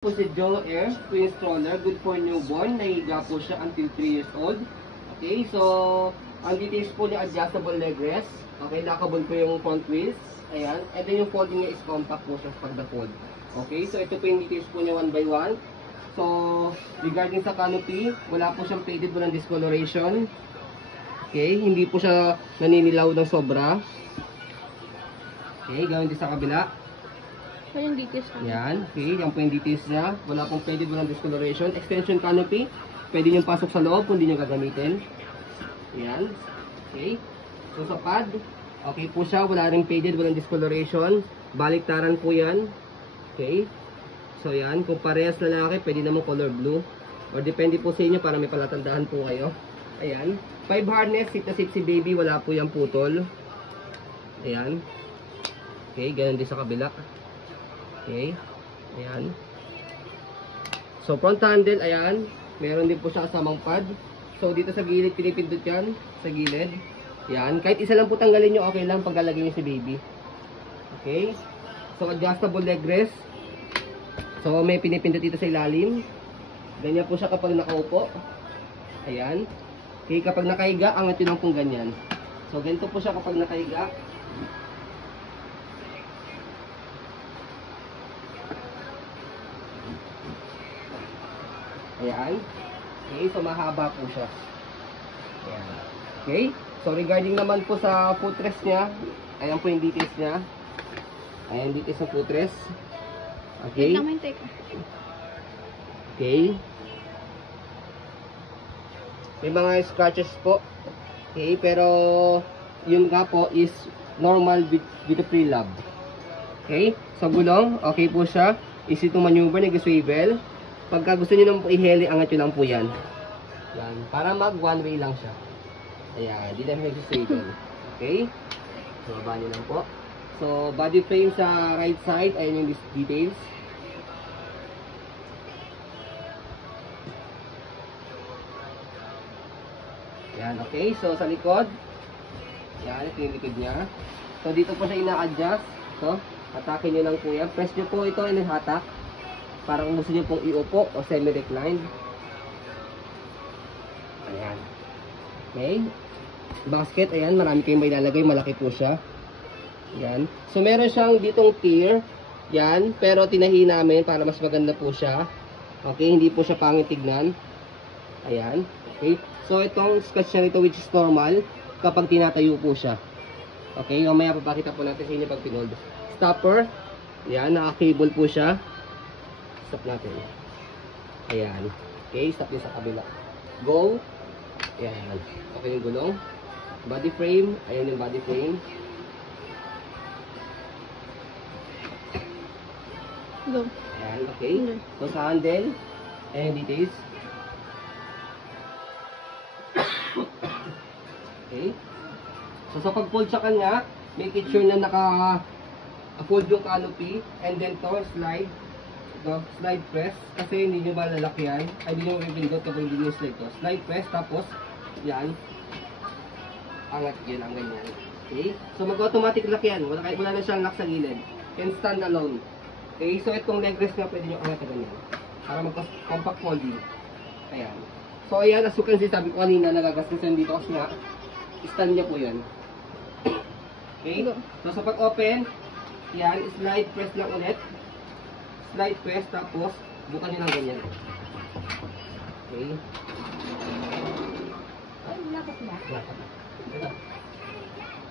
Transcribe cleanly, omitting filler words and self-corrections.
Po si Joe Air, twin stroller, good for newborn, nahiga po siya until 3 years old. Okay, so, ang details po niya, adjustable leg rest. Okay, lockable po yung front wheels. Ayan, and then yung folding niya is compact po siya pag na-fold. Okay, so ito po yung details po niya one by one. So, regarding sa canopy, wala po siyang faded, walang discoloration. Okay, hindi po siya naninilaw ng sobra. Okay, gawin din sa kabila. So, yung details naman. Yan, okay, yan po yung details niya. Wala pong faded, walang discoloration. Extension canopy, pwede nyo pasok sa loob kung hindi nyo gagamitin. Yan, okay. So sa pad, okay po siya, wala ring faded, walang discoloration. Baliktaran po yan. Okay. So yan, kung parehas lalaki, pwede naman color blue. Or depende po sa inyo para may palatandaan po kayo. Ayan. 5 harness, sit na sit si baby, wala po yung putol. Ayan. Okay, ganun din sa kabila. Okay, ayan. So, front handle, ayan. Meron din po siya kasamang pad. So, dito sa gilid, pinipindot yan. Sa gilid. Ayan. Kahit isa lang po tanggalin nyo, okay lang pag lalagay nyo si baby. Okay. So, adjustable leg rest. So, may pinipindot dito sa ilalim. Ganyan po siya kapag nakaupo. Ayan. Okay, kapag nakahiga, angat yun lang pong ganyan. So, ganito po siya kapag nakahiga. Ayan. Okay, so mahaba po siya. Ayan. Okay, so regarding naman po sa footrest niya, ayan po yung details niya. Ayan, details ng footrest. Okay. Okay. May mga scratches po. Okay, pero yun nga po is normal with the pre-lab. Okay, so gulong, okay po siya. Easy to maneuver, nag-swivel. Pagka gusto niyo nang i-heli, angat nyo lang po yan. Yan. Para mag one way lang siya. Ayan. Di lang nag-swivel. Okay. So, baba nyo lang po. So, body frame sa right side. Ayan yung details. Yan. Okay. So, sa likod. Yan. Ito yung likod niya. So, dito po siya ina-adjust. So, hatakin nyo lang po yan. Press nyo po ito and hatak. Para kung gusto nyo pong iupo o semi-reclined. Ayan. Okay. Basket, ayan. Marami kayong may lalagay. Malaki po siya. Ayan. So, meron siyang ditong tier. Yan. Pero tinahi namin para mas maganda po siya. Okay. Hindi po siya pangit tignan. Ayan. Okay. So, itong scratch na ito which is normal kapag tinatayo po siya. Okay. Mamaya papakita po natin sa inyo pag pinold. Stopper. Ayan. Naka-cable po siya. Stop natin. Ayan. Okay, stop din sa kabila. Go. Ayan. Okay yung gulong. Body frame. Ayan yung body frame. Go. Ayan, okay. So sa handle, ayan details. Okay. So sa pag-fold sa kanya, make it sure na naka-fold yung canopy and then to slide. Ito, slide press, kasi hindi nyo malalaki yan. Ay, hindi nyo mapipindot kapag hindi nyo slide to. Slide press, tapos, yan. Angat yun, ang ganyan. Okay? So, mag-automatic lock yan. Wala na siyang lock sa gilid. Can stand alone. Okay? So, itong leg rest nga pwede nyo angat na ganyan. Para mag-compact folding. Ayan. So, ayan, as you can see, sabi ko kanina, nagagastusan dito kasi nga, stand niya po yan. Okay? So, sa pag-open, yan, slide press lang ulit. Slide press, tapos bukan nyo lang ganyan. Okay. Ay, lapot na. Lapot na.